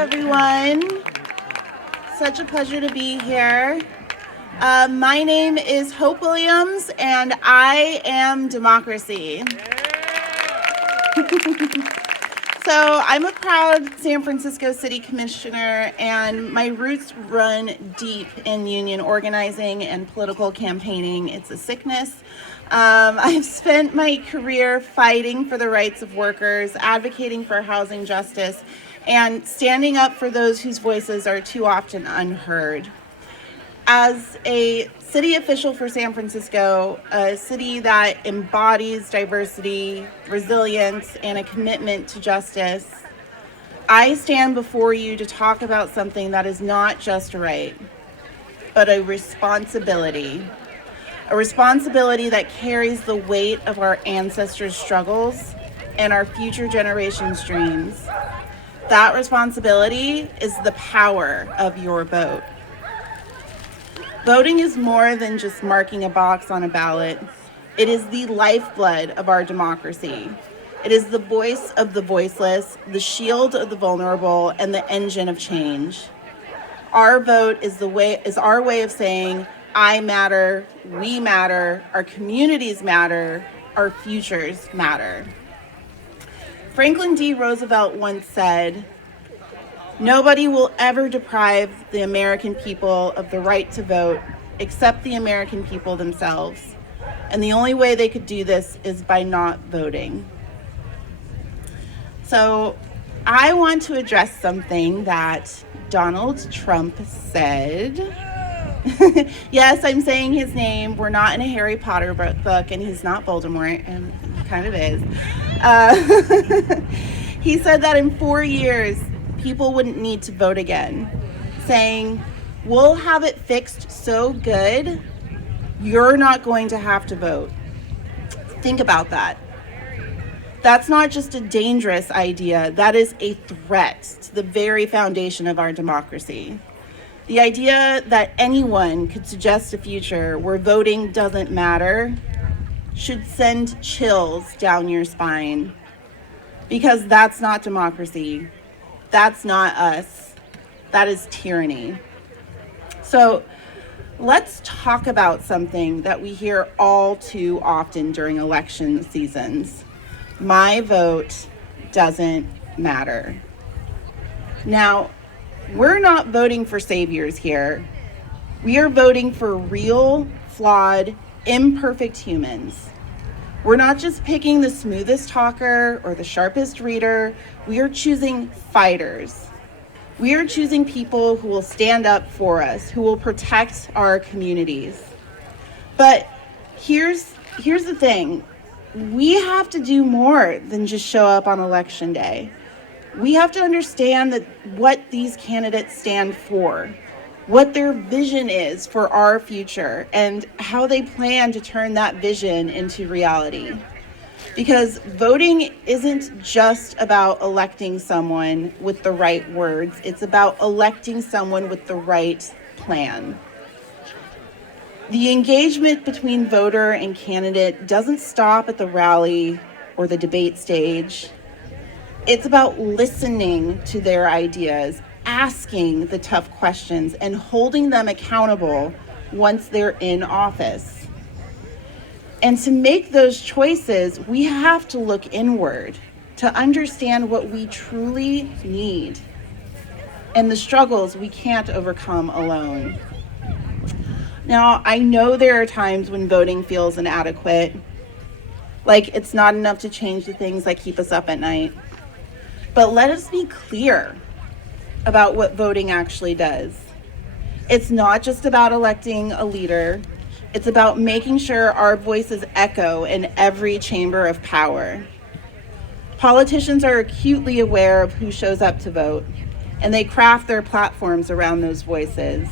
everyone. Such a pleasure to be here. My name is Hope Williams, and I am democracy. So I'm a proud San Francisco City Commissioner, and my roots run deep in union organizing and political campaigning. It's a sickness. I've spent my career fighting for the rights of workers, advocating for housing justice, and standing up for those whose voices are too often unheard. As a city official for San Francisco, a city that embodies diversity, resilience, and a commitment to justice, I stand before you to talk about something that is not just a right, but a responsibility. A responsibility that carries the weight of our ancestors' struggles and our future generations' dreams. That responsibility is the power of your vote. Voting is more than just marking a box on a ballot. It is the lifeblood of our democracy. It is the voice of the voiceless, the shield of the vulnerable, and the engine of change. Our vote is our way of saying, I matter, we matter, our communities matter, our futures matter. Franklin D. Roosevelt once said, "Nobody will ever deprive the American people of the right to vote except the American people themselves. And the only way they could do this is by not voting." So I want to address something that Donald Trump said. Yes, I'm saying his name. We're not in a Harry Potter book, and he's not Voldemort, and he kind of is. He said that in 4 years, people wouldn't need to vote again, saying, we'll have it fixed so good, you're not going to have to vote. Think about that. That's not just a dangerous idea, that is a threat to the very foundation of our democracy. The idea that anyone could suggest a future where voting doesn't matter should send chills down your spine, because that's not democracy. That's not us. That is tyranny. So let's talk about something that we hear all too often during election seasons. My vote doesn't matter. Now, we're not voting for saviors here. We are voting for real, flawed, imperfect humans. We're not just picking the smoothest talker or the sharpest reader. We are choosing fighters. We are choosing people who will stand up for us, who will protect our communities. But here's the thing. We have to do more than just show up on election day. We have to understand that what these candidates stand for, what their vision is for our future, and how they plan to turn that vision into reality. Because voting isn't just about electing someone with the right words, it's about electing someone with the right plan. The engagement between voter and candidate doesn't stop at the rally or the debate stage. It's about listening to their ideas, asking the tough questions, and holding them accountable once they're in office. And to make those choices, we have to look inward to understand what we truly need and the struggles we can't overcome alone. Now, I know there are times when voting feels inadequate, like it's not enough to change the things that keep us up at night. But let us be clear about what voting actually does. It's not just about electing a leader. It's about making sure our voices echo in every chamber of power. Politicians are acutely aware of who shows up to vote, and they craft their platforms around those voices.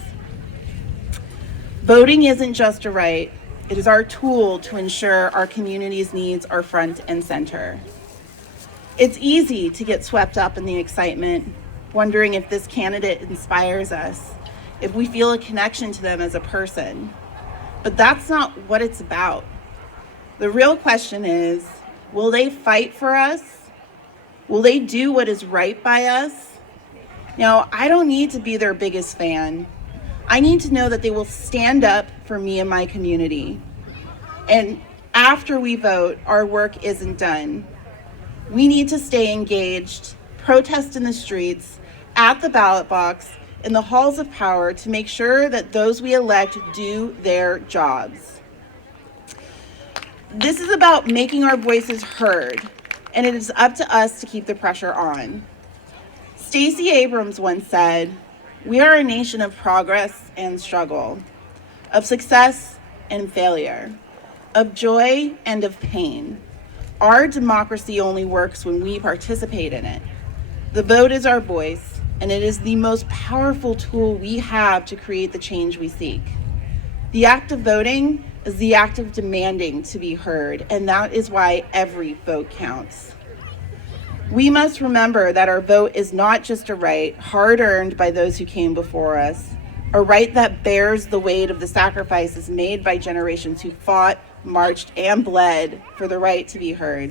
Voting isn't just a right. It is our tool to ensure our community's needs are front and center. It's easy to get swept up in the excitement, wondering if this candidate inspires us, if we feel a connection to them as a person. But that's not what it's about. The real question is, will they fight for us? Will they do what is right by us? Now, I don't need to be their biggest fan. I need to know that they will stand up for me and my community. And after we vote, our work isn't done. We need to stay engaged, protest in the streets, at the ballot box, in the halls of power to make sure that those we elect do their jobs. This is about making our voices heard, and it is up to us to keep the pressure on. Stacey Abrams once said, "We are a nation of progress and struggle, of success and failure, of joy and of pain. Our democracy only works when we participate in it. The vote is our voice, and it is the most powerful tool we have to create the change we seek. The act of voting is the act of demanding to be heard, and that is why every vote counts. We must remember that our vote is not just a right hard-earned by those who came before us, a right that bears the weight of the sacrifices made by generations who fought, marched, and bled for the right to be heard.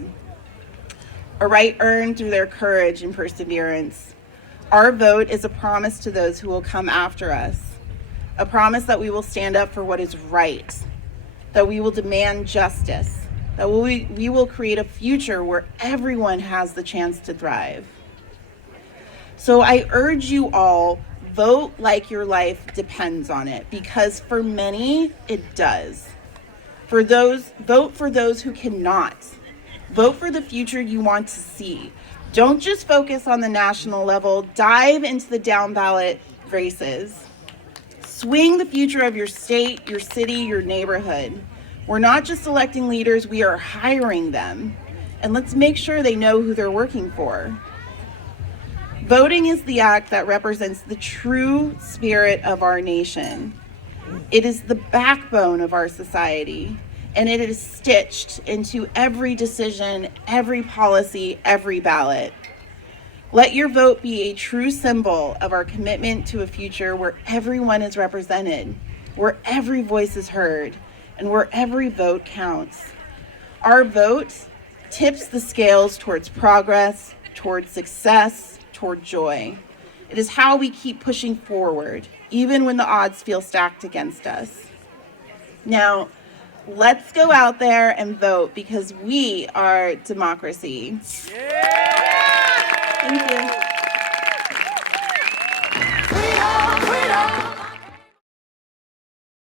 A right earned through their courage and perseverance. Our vote is a promise to those who will come after us, a promise that we will stand up for what is right, that we will demand justice, that we will create a future where everyone has the chance to thrive. So I urge you all, vote like your life depends on it, because for many, it does. Vote for those who cannot. Vote for the future you want to see. Don't just focus on the national level, dive into the down ballot races. Swing the future of your state, your city, your neighborhood. We're not just electing leaders, we are hiring them. And let's make sure they know who they're working for. Voting is the act that represents the true spirit of our nation. It is the backbone of our society, and it is stitched into every decision, every policy, every ballot. Let your vote be a true symbol of our commitment to a future where everyone is represented, where every voice is heard, and where every vote counts. Our vote tips the scales towards progress, towards success, toward joy. It is how we keep pushing forward, even when the odds feel stacked against us. Now, let's go out there and vote, because we are democracy. Yeah! Thank you.